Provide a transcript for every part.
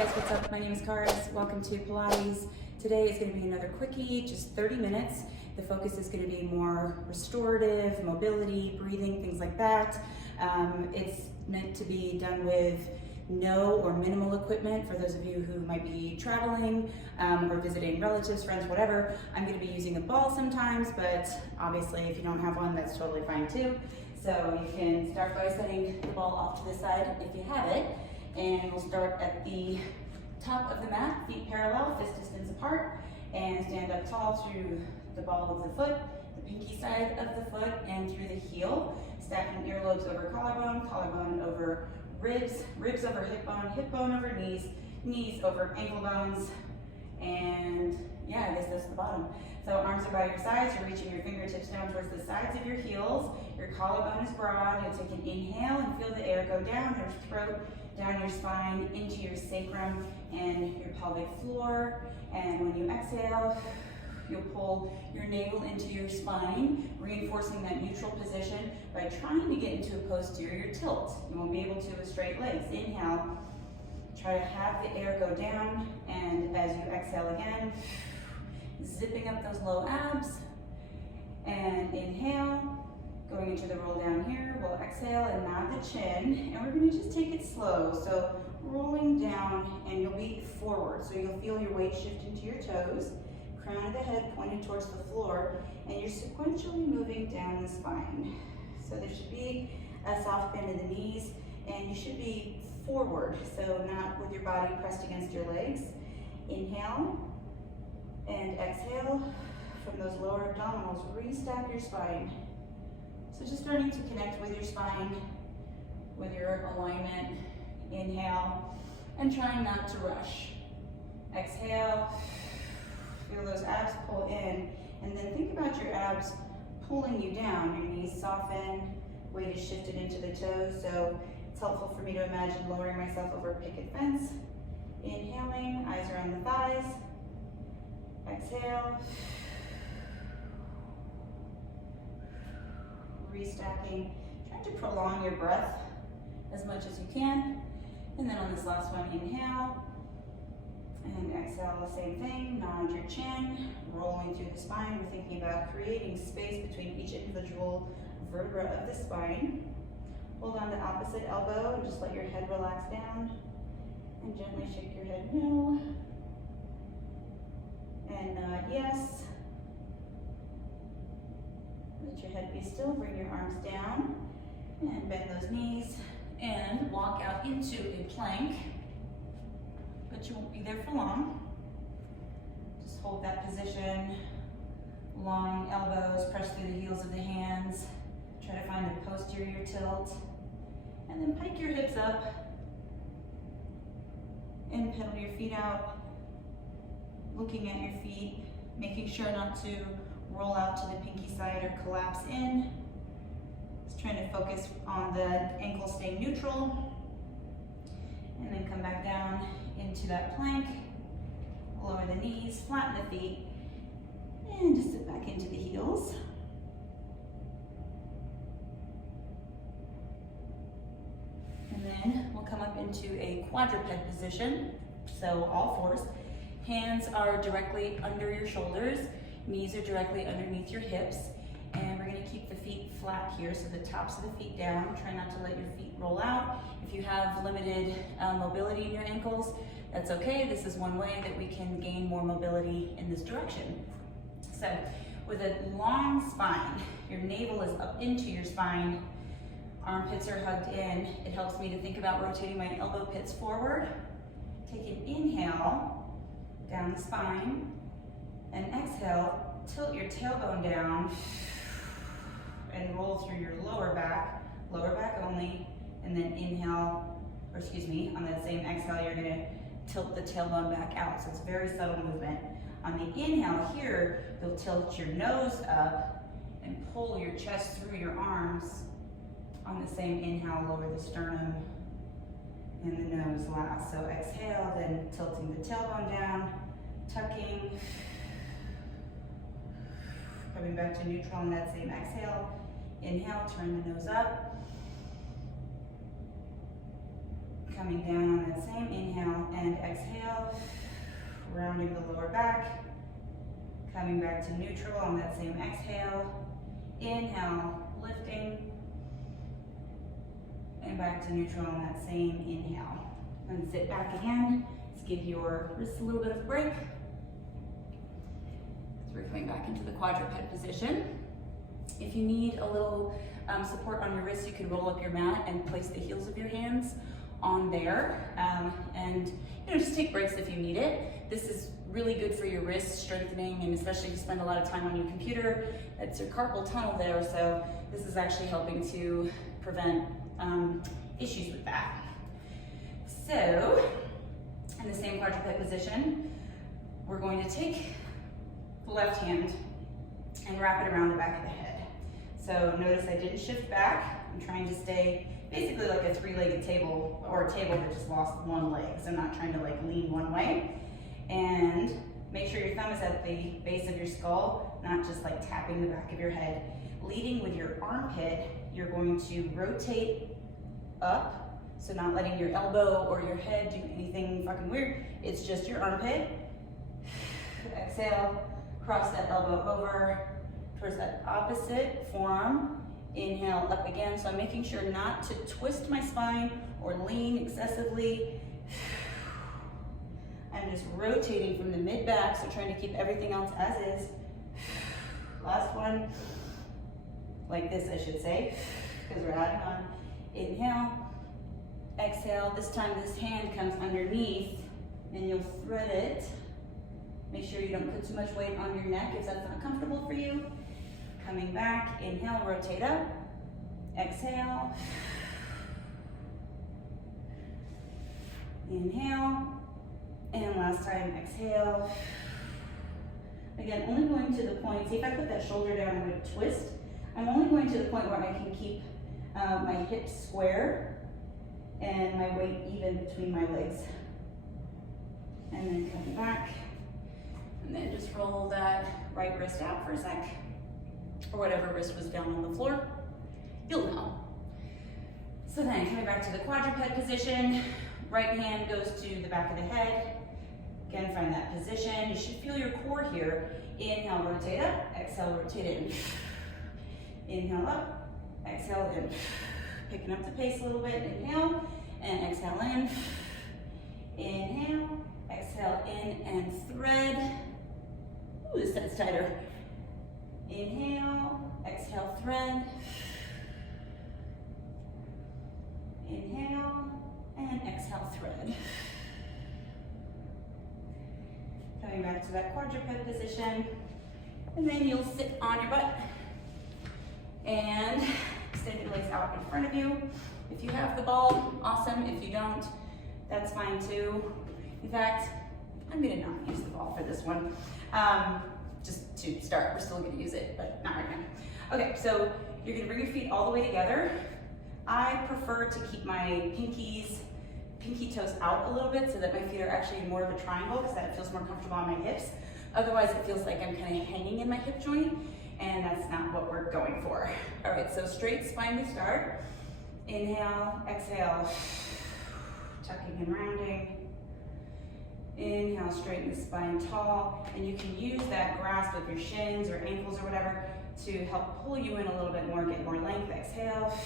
Hey guys, what's up? My name is Charis. Welcome to Pilates. Today is going to be another quickie, just 30 minutes. The focus is going to be more restorative, mobility, breathing, things like that. It's meant to be done with no or minimal equipment for those of you who might be traveling or visiting relatives, friends, whatever. I'm going to be using a ball sometimes, but obviously if you don't have one, that's totally fine too. So you can start by setting the ball off to the side if you have it. And we'll start at the top of the mat, feet parallel, fist distance apart, and stand up tall through the ball of the foot, the pinky side of the foot, and through the heel, stacking earlobes over collarbone, collarbone over ribs, ribs over hip bone over knees, knees over ankle bones, and yeah, I guess that's the bottom. So arms are by your sides, you're reaching your fingertips down towards the sides of your heels, your collarbone is broad, you'll take an inhale and feel the air go down your throat, down your spine, into your sacrum and your pelvic floor. And when you exhale, you'll pull your navel into your spine, reinforcing that neutral position by trying to get into a posterior tilt. You won't be able to with straight legs. Inhale, try to have the air go down, and as you exhale again, zipping up those low abs, and inhale, going into the roll down here, we'll exhale and nod the chin, and we're gonna just take it slow. So rolling down, and you'll be forward. So you'll feel your weight shift into your toes, crown of the head pointed towards the floor, and you're sequentially moving down the spine. So there should be a soft bend in the knees, and you should be forward, so not with your body pressed against your legs. Inhale, and exhale from those lower abdominals, restack your spine. So just starting to connect with your spine, with your alignment. Inhale, and trying not to rush. Exhale, feel those abs pull in, and then think about your abs pulling you down. Your knees soften, weight is shifted into the toes, so it's helpful for me to imagine lowering myself over a picket fence. Inhaling, eyes around the thighs. Exhale. Restacking, trying to prolong your breath as much as you can. And then on this last one, inhale. And exhale, the same thing, nod your chin, rolling through the spine. We're thinking about creating space between each individual vertebra of the spine. Hold on to opposite elbow and just let your head relax down. And gently shake your head no. And nod yes. Let your head be still, bring your arms down, and bend those knees, and walk out into a plank, but you won't be there for long. Just hold that position, long elbows, press through the heels of the hands, try to find a posterior tilt, and then pike your hips up, and pedal your feet out, looking at your feet, making sure not to roll out to the pinky side or collapse in. Just trying to focus on the ankle staying neutral. And then come back down into that plank. Lower the knees, flatten the feet, and just sit back into the heels. And then we'll come up into a quadruped position. So all fours. Hands are directly under your shoulders. Knees are directly underneath your hips, and we're going to keep the feet flat here, so the tops of the feet down. Try not to let your feet roll out. If you have limited mobility in your ankles, that's okay. This is one way that we can gain more mobility in this direction. So with a long spine, your navel is up into your spine, armpits are hugged in. It helps me to think about rotating my elbow pits forward. Take an inhale down the spine, and exhale, tilt your tailbone down and roll through your lower back only, and then inhale, or excuse me, on that same exhale, you're gonna tilt the tailbone back out. So it's a very subtle movement. On the inhale here, you'll tilt your nose up and pull your chest through your arms. On the same inhale, lower the sternum and the nose last. So exhale, then tilting the tailbone down, tucking, coming back to neutral on that same exhale. Inhale, turn the nose up. Coming down on that same inhale, and exhale. exhale, rounding the lower back, coming back to neutral on that same exhale. Inhale, lifting, and back to neutral on that same inhale. And sit back again. Let's give your wrists a little bit of a break. So we're coming back into the quadruped position. If you need a little support on your wrists, you can roll up your mat and place the heels of your hands on there. And just take breaks if you need it. This is really good for your wrists, strengthening, and especially if you spend a lot of time on your computer, that's your carpal tunnel there, so this is actually helping to prevent issues with that. So, in the same quadruped position, we're going to take the left hand and wrap it around the back of the head. So notice I didn't shift back. I'm trying to stay basically like a three-legged table, or a table that just lost one leg. So I'm not trying to like lean one way. And make sure your thumb is at the base of your skull, not just like tapping the back of your head. Leading with your armpit, you're going to rotate up, so not letting your elbow or your head do anything fucking weird. It's just your armpit. Exhale, cross that elbow over towards that opposite forearm. Inhale, up again. So I'm making sure not to twist my spine or lean excessively. I'm just rotating from the mid-back, so trying to keep everything else as is. Last one, like this I should say, because we're adding on. Inhale, exhale. This time this hand comes underneath and you'll thread it. Make sure you don't put too much weight on your neck if that's not comfortable for you. Coming back, inhale, rotate up. Exhale. Inhale. And last time, exhale. Again, only going to the point, see if I put that shoulder down, I'm going to twist. I'm only going to the point where I can keep my hips square and my weight even between my legs. And then come back. And then just roll that right wrist out for a sec. Or whatever wrist was down on the floor. You'll know. So then coming back to the quadruped position, right hand goes to the back of the head. Again, find that position. You should feel your core here. Inhale, rotate up. Exhale, rotate in. Inhale up. Exhale in. Picking up the pace a little bit. Inhale and exhale in. Inhale, exhale in and thread. Ooh, this sets tighter. Inhale, exhale, thread. Inhale and exhale, thread. Coming back to that quadruped position. And then you'll sit on your butt and extend your legs out in front of you. If you have the ball, awesome. If you don't, that's fine too. In fact, I'm gonna not use the ball for this one. Just to start, we're still gonna use it, but not right now. Okay, so you're gonna bring your feet all the way together. I prefer to keep my pinky toes out a little bit so that my feet are actually more of a triangle because that feels more comfortable on my hips. Otherwise, it feels like I'm kind of hanging in my hip joint, and that's not what we're going for. All right, so straight spine to start. Inhale, exhale, tucking and rounding. Inhale, straighten the spine tall, and you can use that grasp of your shins or ankles or whatever to help pull you in a little bit more, get more length. Exhale.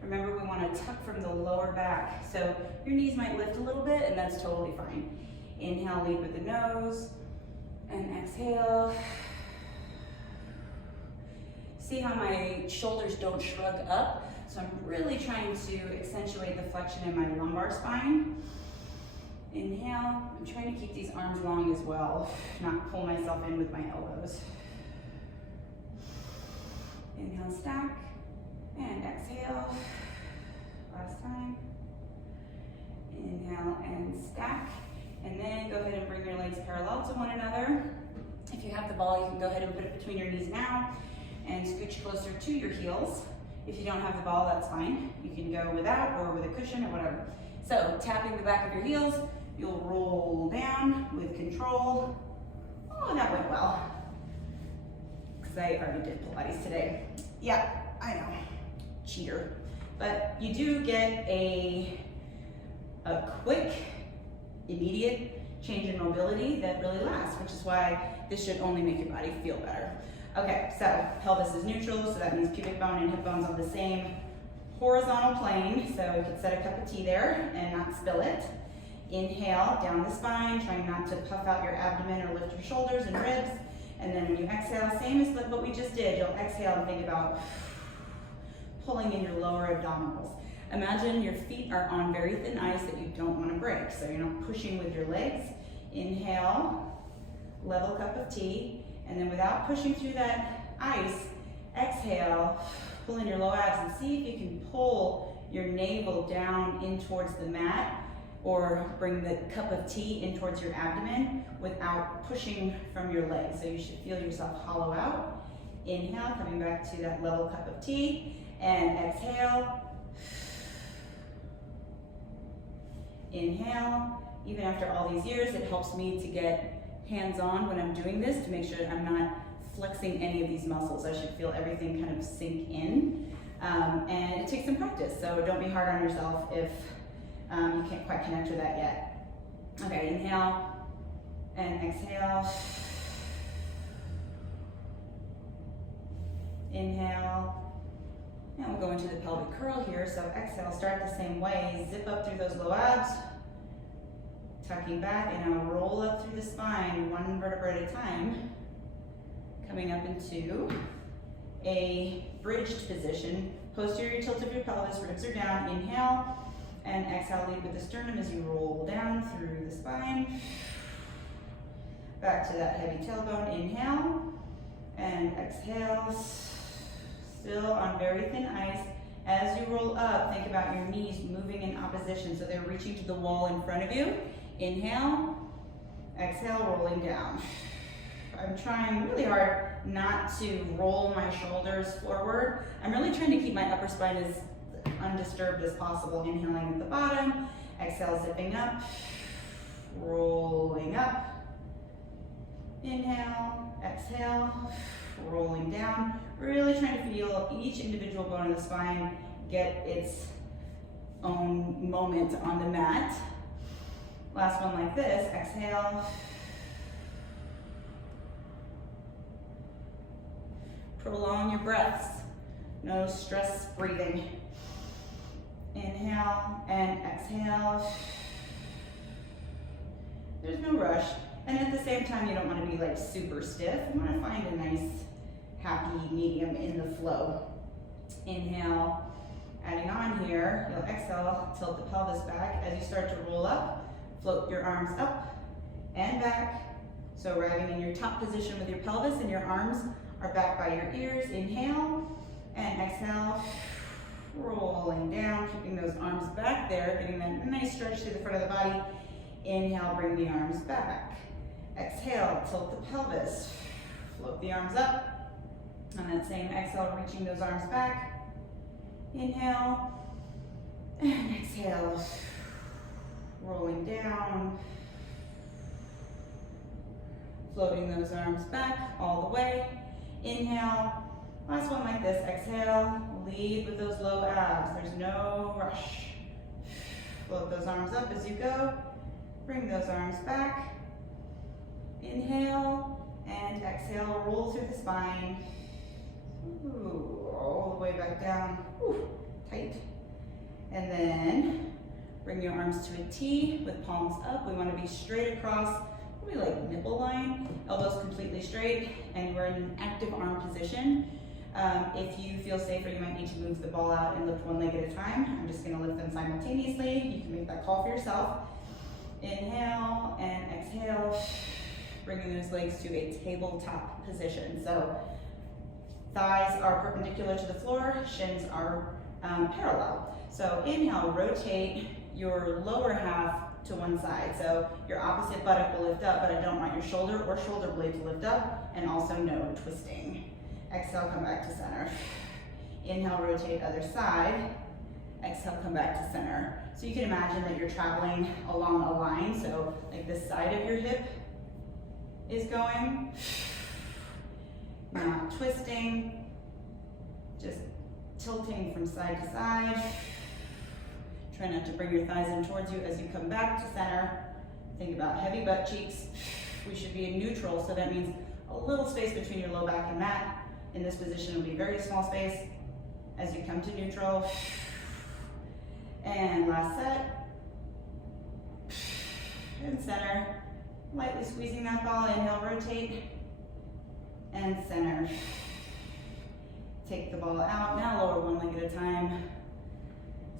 Remember, we want to tuck from the lower back, so your knees might lift a little bit, and that's totally fine. Inhale, lead with the nose, and exhale. See how my shoulders don't shrug up? So I'm really trying to accentuate the flexion in my lumbar spine. Inhale, I'm trying to keep these arms long as well, not pull myself in with my elbows. Inhale, stack, and exhale. Last time. Inhale and stack, and then go ahead and bring your legs parallel to one another. If you have the ball, you can go ahead and put it between your knees now and scooch closer to your heels. If you don't have the ball, that's fine. You can go without or with a cushion or whatever. So tapping the back of your heels, you'll roll down with control. Oh, that went well. Because I already did Pilates today. Yeah, I know, cheater. But you do get a quick immediate change in mobility that really lasts, which is why this should only make your body feel better. Okay, so pelvis is neutral, so that means pubic bone and hip bones on the same horizontal plane. So you could set a cup of tea there and not spill it. Inhale down the spine, trying not to puff out your abdomen or lift your shoulders and ribs. And then when you exhale, same as what we just did, you'll exhale and think about pulling in your lower abdominals. Imagine your feet are on very thin ice that you don't want to break, so you're not pushing with your legs. Inhale, level cup of tea, and then without pushing through that ice, exhale, pull in your low abs and see if you can pull your navel down in towards the mat or bring the cup of tea in towards your abdomen without pushing from your legs. So you should feel yourself hollow out. Inhale, coming back to that level cup of tea, and exhale. Inhale. Even after all these years, it helps me to get hands-on when I'm doing this to make sure that I'm not flexing any of these muscles. I should feel everything kind of sink in. And it takes some practice, so don't be hard on yourself if you can't quite connect to that yet. Okay, inhale and exhale. Inhale. And we'll go into the pelvic curl here. So exhale, start the same way. Zip up through those low abs. Tucking back, and now roll up through the spine, one vertebra at a time. Coming up into a bridged position. Posterior tilt of your pelvis, ribs are down. Inhale. And exhale, lead with the sternum as you roll down through the spine. Back to that heavy tailbone. Inhale and exhale. Still on very thin ice. As you roll up, think about your knees moving in opposition, so they're reaching to the wall in front of you. Inhale, exhale, rolling down. I'm trying really hard not to roll my shoulders forward. I'm really trying to keep my upper spine as undisturbed as possible. Inhaling at the bottom, exhale, zipping up, rolling up. Inhale, exhale, rolling down. Really trying to feel each individual bone in the spine get its own moment on the mat. Last one like this, exhale. Prolong your breaths, no stress breathing. Inhale and exhale. There's no rush. And at the same time, you don't want to be like super stiff. You want to find a nice, happy medium in the flow. Inhale, adding on here, you'll exhale, tilt the pelvis back. As you start to roll up, float your arms up and back. So arriving in your top position with your pelvis and your arms are back by your ears. Inhale and exhale, rolling down, keeping those arms back there, getting that nice stretch through the front of the body. Inhale, bring the arms back. Exhale, tilt the pelvis, float the arms up. On that same exhale, reaching those arms back. Inhale and exhale, rolling down, floating those arms back all the way. Inhale, last one like this. Exhale, lead with those low abs. There's no rush. Float those arms up as you go. Bring those arms back. Inhale and exhale, roll through the spine. Ooh, all the way back down. Ooh, tight. And then bring your arms to a T with palms up. We want to be straight across, probably like nipple line, elbows completely straight, and we're in an active arm position. If you feel safer, you might need to move the ball out and lift one leg at a time. I'm just going to lift them simultaneously. You can make that call for yourself. Inhale and exhale, bringing those legs to a tabletop position. So thighs are perpendicular to the floor, shins are parallel. So inhale, rotate your lower half to one side. So your opposite buttock will lift up, but I don't want your shoulder or shoulder blade to lift up, and also no twisting. Exhale, come back to center. Inhale, rotate other side. Exhale, come back to center. So you can imagine that you're traveling along a line. So like this side of your hip is going. Not twisting, just tilting from side to side. Try not to bring your thighs in towards you as you come back to center. Think about heavy butt cheeks. We should be in neutral, so that means a little space between your low back and mat. In this position, will be very small space as you come to neutral. And last set. And center. Lightly squeezing that ball, inhale, rotate. And center. Take the ball out. Now lower one leg at a time.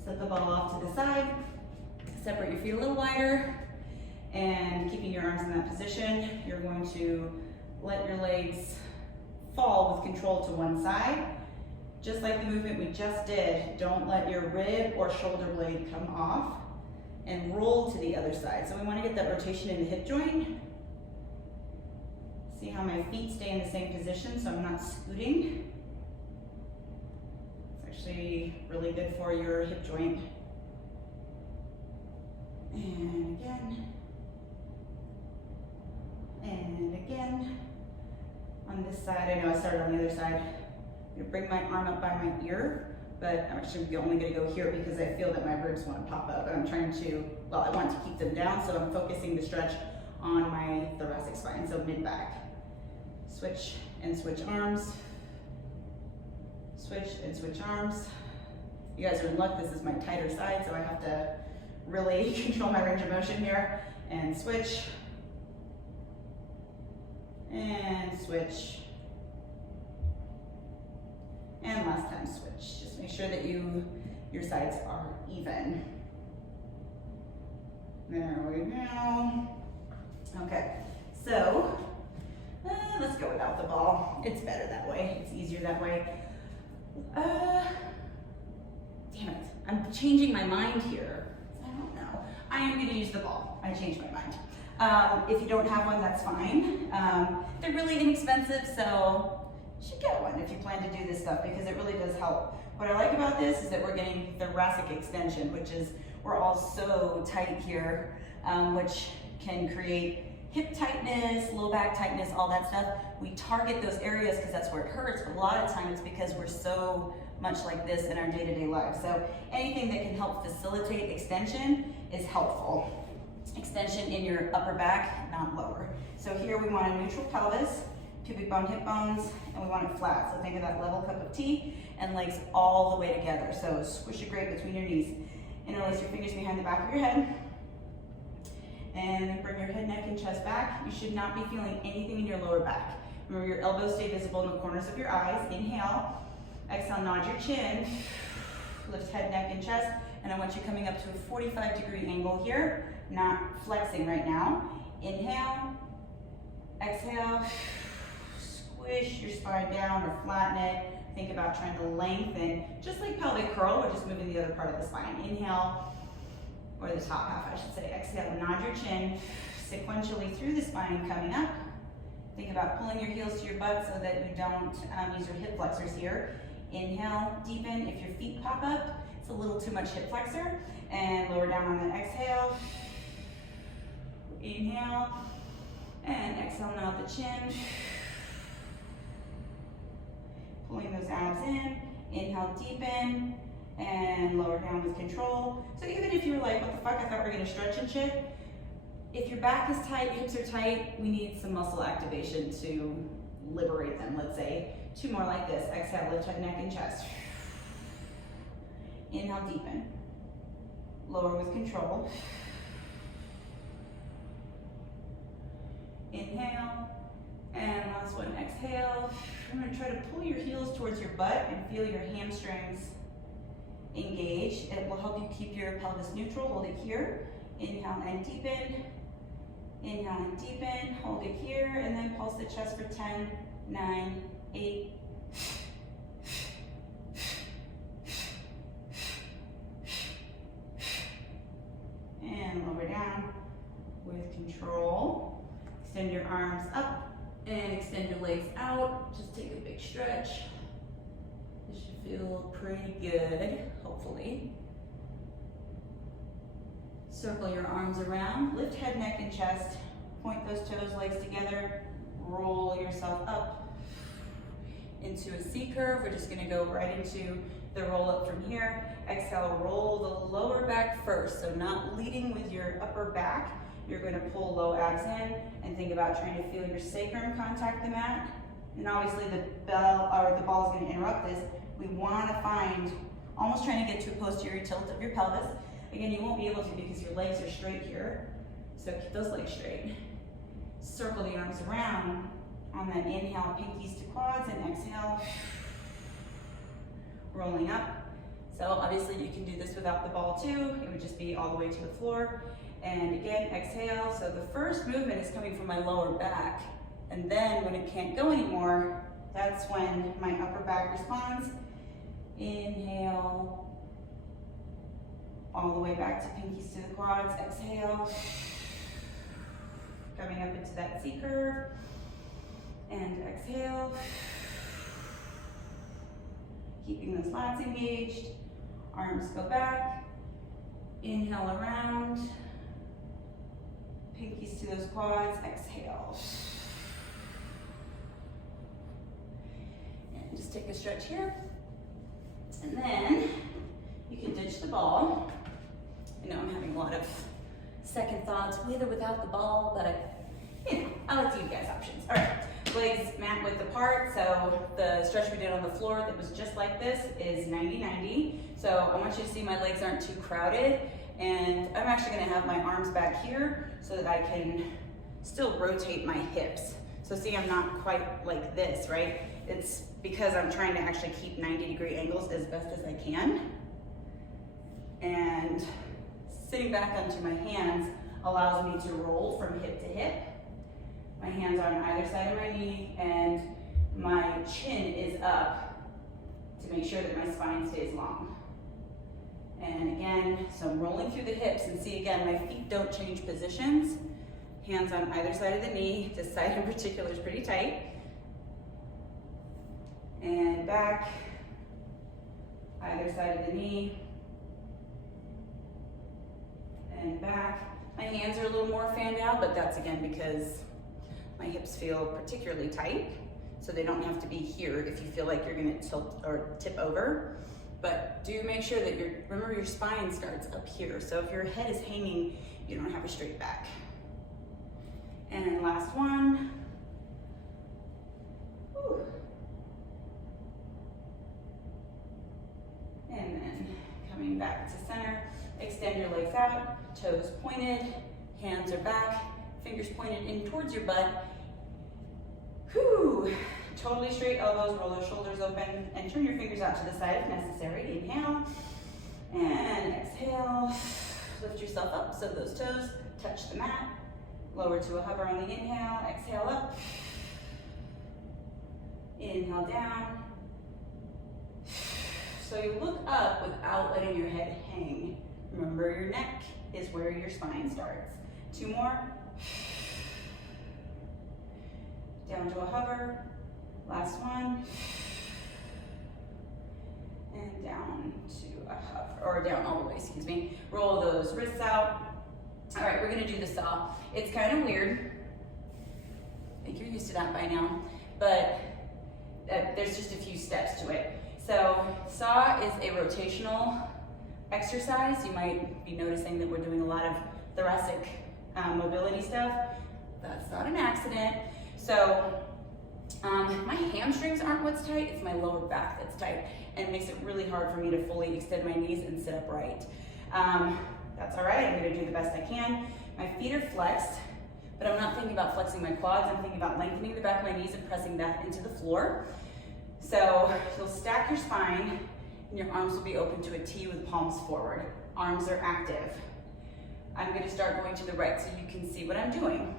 Set the ball off to the side. Separate your feet a little wider. And keeping your arms in that position, you're going to let your legs fall with control to one side. Just like the movement we just did, don't let your rib or shoulder blade come off, and roll to the other side. So we want to get that rotation in the hip joint. See how my feet stay in the same position so I'm not scooting. It's actually really good for your hip joint. And again. And again. On this side, I know I started on the other side. I'm gonna bring my arm up by my ear, but I'm actually only gonna go here because I feel that my ribs want to pop up. And I'm trying to, well, I want to keep them down, so I'm focusing the stretch on my thoracic spine, so mid-back. Switch and switch arms. Switch and switch arms. You guys are in luck, this is my tighter side, so I have to really control my range of motion here. And switch. And switch. And last time switch. Just make sure that your sides are even. There we go. Okay, so let's go without the ball. It's better that way. It's easier that way. Damn it, I'm changing my mind here. I don't know. I am gonna use the ball. I changed my mind. If you don't have one, that's fine. They're really inexpensive, so you should get one if you plan to do this stuff because it really does help. What I like about this is that we're getting thoracic extension, which is, we're all so tight here, which can create hip tightness, low back tightness, all that stuff. We target those areas because that's where it hurts, but a lot of times it's because we're so much like this in our day-to-day lives. So anything that can help facilitate extension is helpful. Extension in your upper back, not lower. So here we want a neutral pelvis, pubic bone, hip bones, and we want it flat. So think of that level cup of tea and legs all the way together. So squish it great between your knees. Interlace your fingers behind the back of your head. And then bring your head, neck, and chest back. You should not be feeling anything in your lower back. Remember, your elbows stay visible in the corners of your eyes. Inhale. Exhale, nod your chin. Lift head, neck, and chest. And I want you coming up to a 45-degree angle here. Not flexing right now. Inhale, exhale, squish your spine down or flatten it. Think about trying to lengthen, just like pelvic curl, we're just moving the other part of the spine. Inhale, or the top half, I should say. Exhale, nod your chin, sequentially through the spine, coming up. Think about pulling your heels to your butt so that you don't use your hip flexors here. Inhale, deepen. If your feet pop up, it's a little too much hip flexor. And lower down on the exhale. Inhale, and exhale, nod the chin. Pulling those abs in. Inhale, deepen, and lower down with control. So even if you were like, what the fuck, I thought we were gonna stretch and shit. If your back is tight, hips are tight, we need some muscle activation to liberate them, let's say. Two more like this. Exhale, lift head, neck, and chest. Inhale, deepen. Lower with control. Inhale, and last one, exhale. I'm gonna try to pull your heels towards your butt and feel your hamstrings engage. It will help you keep your pelvis neutral. Hold it here. Inhale and deepen. Inhale and deepen. Hold it here, and then pulse the chest for 10, 9, 8, and lower down with control. Extend your arms up and extend your legs out. Just take a big stretch. This should feel pretty good, hopefully. Circle your arms around. Lift head, neck, and chest. Point those toes, legs together. Roll yourself up into a C curve. We're just gonna go right into the roll up from here. Exhale, roll the lower back first. So not leading with your upper back. you're going to pull low abs in and think about trying to feel your sacrum contact the mat. And obviously the ball is going to interrupt this. We want to find, almost trying to get to a posterior tilt of your pelvis. Again, you won't be able to because your legs are straight here. So keep those legs straight. Circle the arms around. On that inhale, pinkies to quads, and exhale, rolling up. So obviously you can do this without the ball too. It would just be all the way to the floor. And again, exhale. So the first movement is coming from my lower back. And then when it can't go anymore, that's when my upper back responds. Inhale, all the way back to pinkies to the quads. Exhale, coming up into that C curve. And exhale, keeping those lats engaged. Arms go back, inhale around, pinkies to those quads, exhale. And just take a stretch here. And then you can ditch the ball. I know I'm having a lot of second thoughts with or without the ball, but I like to give you guys options. All right. Legs mat width apart, so the stretch we did on the floor that was just like this is 90-90. So I want you to see my legs aren't too crowded, and I'm actually going to have my arms back here so that I can still rotate my hips. So see, I'm not quite like this, right? It's because I'm trying to actually keep 90-degree angles as best as I can. And sitting back onto my hands allows me to roll from hip to hip. My hands are on either side of my knee, and my chin is up to make sure that my spine stays long. And again, so I'm rolling through the hips, and see again, my feet don't change positions. Hands on either side of the knee. This side in particular is pretty tight. And back, either side of the knee. And back. My hands are a little more fanned out, but that's again because my hips feel particularly tight, so they don't have to be here if you feel like you're gonna tilt or tip over. But do make sure that remember your spine starts up here. So if your head is hanging, you don't have a straight back. And last one. Whew. And then coming back to center, extend your legs out, toes pointed, hands are back, fingers pointed in towards your butt. Whew. Totally straight elbows, roll those shoulders open, and turn your fingers out to the side if necessary. Inhale, and exhale. Lift yourself up so those toes touch the mat. Lower to a hover on the inhale, exhale up. Inhale down. So you look up without letting your head hang. Remember, your neck is where your spine starts. Two more. Down to a hover. Last one. And down to a hover, or down all the way, excuse me. Roll those wrists out. All right, we're gonna do the saw. It's kind of weird. I think you're used to that by now, but there's just a few steps to it. So saw is a rotational exercise. You might be noticing that we're doing a lot of thoracic mobility stuff. That's not an accident. So my hamstrings aren't what's tight, it's my lower back that's tight, and it makes it really hard for me to fully extend my knees and sit upright. That's all right, I'm gonna do the best I can. My feet are flexed, but I'm not thinking about flexing my quads, I'm thinking about lengthening the back of my knees and pressing back into the floor. So you'll stack your spine, and your arms will be open to a T with palms forward. Arms are active. I'm gonna start going to the right so you can see what I'm doing.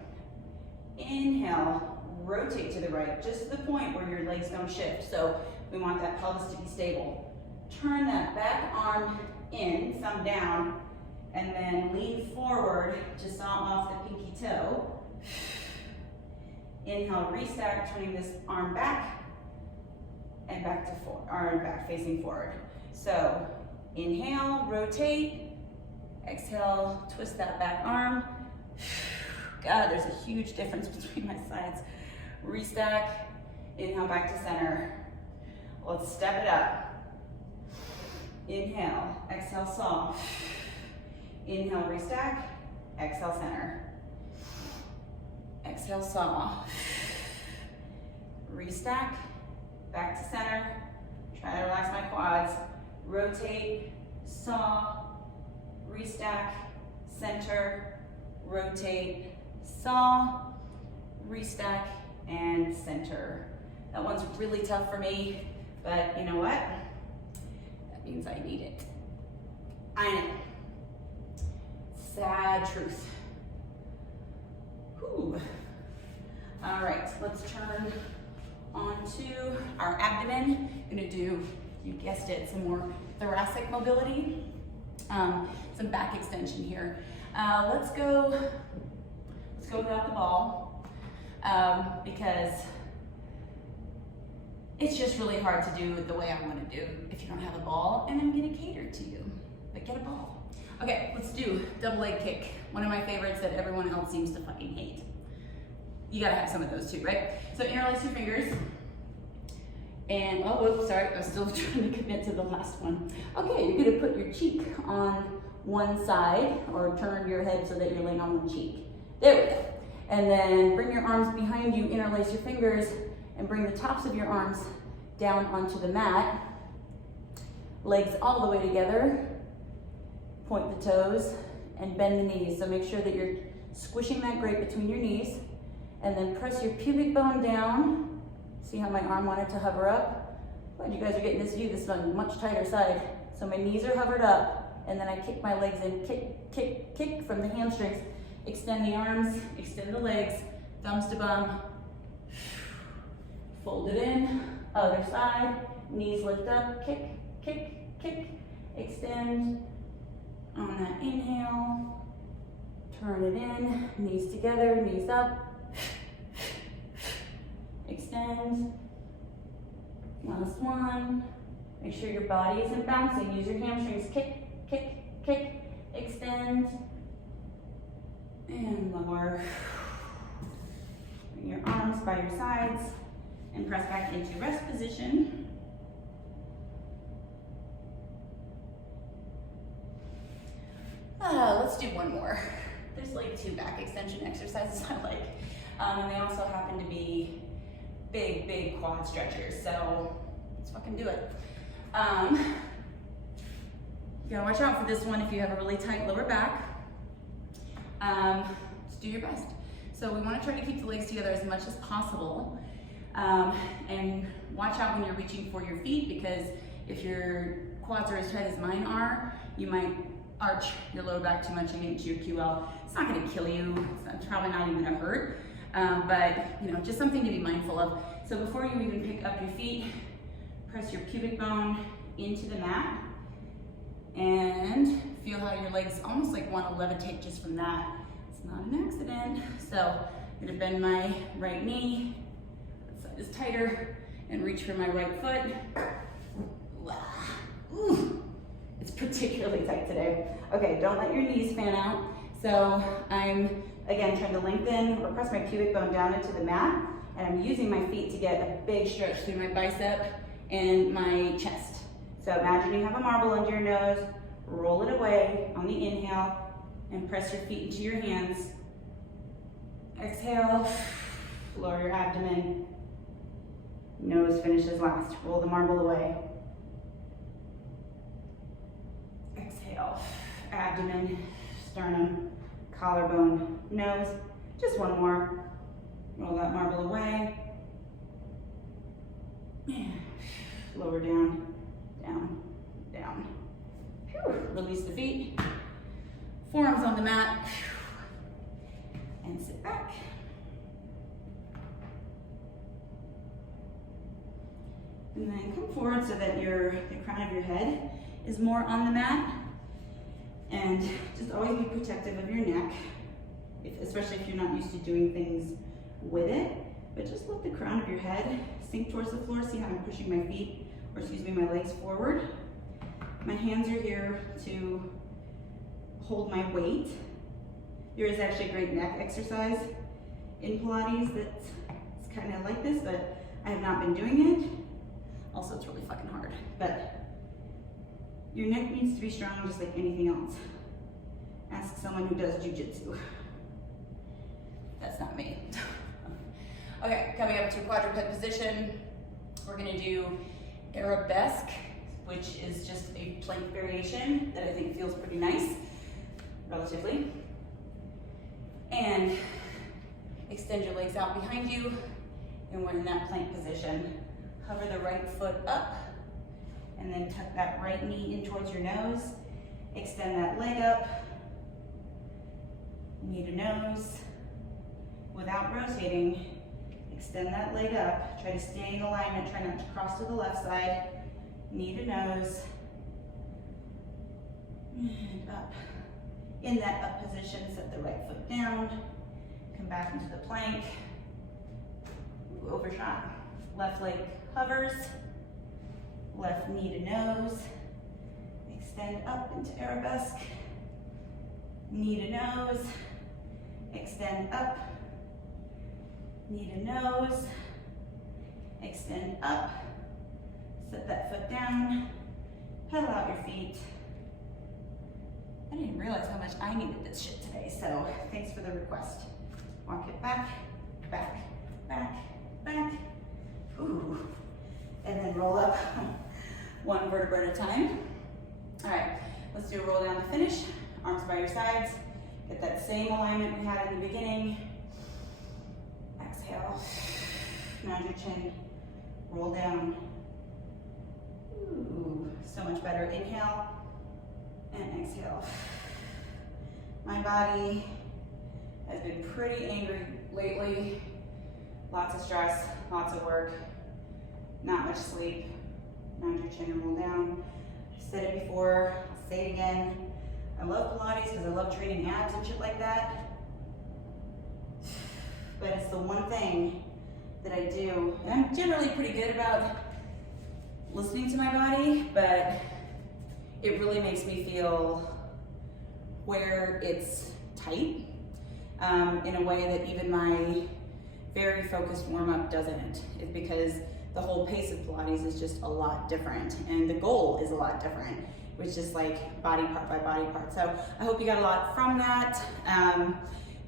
Inhale. Rotate to the right, just to the point where your legs don't shift. So we want that pelvis to be stable. Turn that back arm in, thumb down, and then lean forward to saw off the pinky toe. Inhale, restack, turning this arm back, and back to forward, arm back facing forward. So inhale, rotate, exhale, twist that back arm. God, there's a huge difference between my sides. Restack, inhale back to center. Let's step it up. Inhale, exhale, saw. Inhale, restack, exhale, center. Exhale, saw. Restack, back to center. Try to relax my quads. Rotate, saw, restack, center, rotate, saw, restack, and center. That one's really tough for me, but you know what? That means I need it. I know. Sad truth. Whew. All right, let's turn onto our abdomen. Gonna do, you guessed it, some more thoracic mobility, some back extension here. Let's go without the ball, because it's just really hard to do the way I want to do if you don't have a ball, and I'm gonna cater to you, but get a ball. Okay, let's do double leg kick. One of my favorites that everyone else seems to fucking hate. You gotta have some of those too, right? So interlace your fingers. And, oh, whoops, sorry, I was still trying to commit to the last one. Okay, you're gonna put your cheek on one side, or turn your head so that you're laying on one cheek. There we go. And then bring your arms behind you, interlace your fingers, and bring the tops of your arms down onto the mat. Legs all the way together. Point the toes and bend the knees. So make sure that you're squishing that grate between your knees. And then press your pubic bone down. See how my arm wanted to hover up? Glad you guys are getting this view. This is on a much tighter side. So my knees are hovered up, and then I kick my legs in. Kick, kick, kick from the hamstrings. Extend the arms, extend the legs, thumbs to bum. Fold it in, other side. Knees lift up, kick, kick, kick. Extend on that inhale. Turn it in, knees together, knees up. Extend. Last one. Make sure your body isn't bouncing. Use your hamstrings. Kick, kick, kick. Extend. And lower. Bring your arms by your sides and press back into rest position. Let's do one more. There's like 2 back extension exercises I like. And they also happen to be big, big quad stretchers. So let's fucking do it. You gotta watch out for this one if you have a really tight lower back. Just do your best. So we wanna try to keep the legs together as much as possible. And watch out when you're reaching for your feet, because if your quads are as tight as mine are, you might arch your lower back too much and get into your QL. It's not gonna kill you. It's probably not even gonna hurt. But you know, just something to be mindful of. So before you even pick up your feet, press your pubic bone into the mat and feel how your legs almost like want to levitate just from that. It's not an accident. So I'm gonna bend my right knee, that side is tighter, and reach for my right foot. Ooh, it's particularly tight today. Okay, don't let your knees fan out. So I'm, again, trying to lengthen or press my pubic bone down into the mat, and I'm using my feet to get a big stretch through my bicep and my chest. So imagine you have a marble under your nose, roll it away on the inhale, and press your feet into your hands. Exhale, lower your abdomen. Nose finishes last. Roll the marble away. Exhale, abdomen, sternum, collarbone, nose. Just one more. Roll that marble away. Lower down, down, down. Release the feet. Forearms on the mat. And sit back. And then come forward so that the crown of your head is more on the mat. And just always be protective of your neck, especially if you're not used to doing things with it. But just let the crown of your head sink towards the floor. See how I'm pushing my feet, or excuse me, my legs forward. My hands are here to hold my weight. There is actually a great neck exercise in Pilates that's kind of like this, but I have not been doing it. Also, it's really fucking hard. But your neck needs to be strong just like anything else. Ask someone who does jujitsu. That's not me. Okay, coming up to quadruped position, we're gonna do Arabesque, which is just a plank variation that I think feels pretty nice, relatively. And extend your legs out behind you, and we're in that plank position. Hover the right foot up, and then tuck that right knee in towards your nose. Extend that leg up, knee to nose. Without rotating, extend that leg up. Try to stay in alignment, try not to cross to the left side. Knee to nose, and up. In that up position, set the right foot down. Come back into the plank. Ooh, overshot. Left leg hovers. Left knee to nose. Extend up into Arabesque. Knee to nose. Extend up. Knee to nose. Extend up. Set that foot down. Pedal out your feet. I didn't realize how much I needed this shit today, so thanks for the request. Walk it back, back, back, back. Ooh. And then roll up one vertebra at a time. All right, let's do a roll down to finish. Arms by your sides. Get that same alignment we had in the beginning. Exhale. Nod your chin. Roll down. Ooh, so much better. Inhale and exhale. My body has been pretty angry lately. Lots of stress, lots of work, not much sleep. Nod your chin and roll down. I've said it before, I'll say it again. I love Pilates because I love training abs and shit like that. But it's the one thing that I do. And I'm generally pretty good about listening to my body, but it really makes me feel where it's tight in a way that even my very focused warm-up doesn't. It's because the whole pace of Pilates is just a lot different, and the goal is a lot different, which is like body part by body part. So I hope you got a lot from that.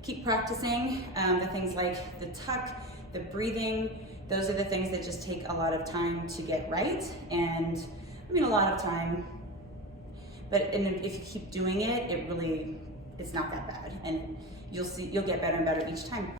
Keep practicing the things like the tuck, the breathing. Those are the things that just take a lot of time to get right, and I mean a lot of time. But if you keep doing it, it's not that bad, and you'll get better and better each time.